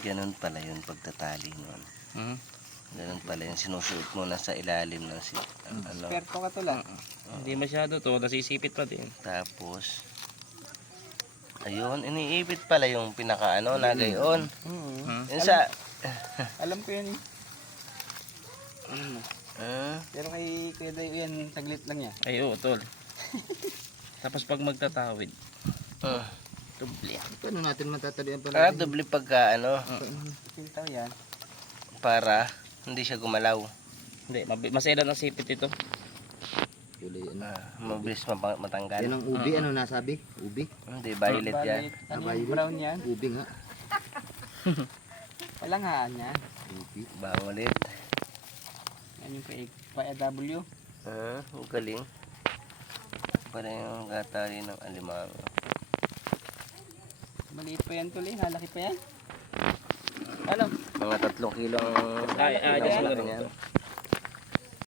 Ganun pala yun pagtatali nun. Hmm. Ganun pala yun. Sinusuot mo na sa ilalim ng ano. Perto ka tula. Hindi masyado to, nasisipit pa din. Tapos, ayun, iniipit pala yung pinaka ano, nagayon. Yun sa, Alam ko yan. ah, Pero kay Kuya Dayo yan, saglit lang yan. Ay, oo, tol. Tapos pag magtatawid, ah. doble. Paano natin matatalian pala? Doble pagka ano, Pintaw yan. para hindi siya gumalaw. Hindi, masailan ang sipit ito. Mabilis matanggal. Yan ang ubi, ano nasabi? Ubi? Hindi, violet yan. Ano yung brown yan? Ubi nga. Palanghaan yan. Ubi. Bangulit. Yan yung kay W. Ang galing. Para yung gatali ng alimango. Maliit pa yan tuloy, halaki pa yan. Ano? Mga 3 kilo ang Ay, ang just laki siguro niyan. to.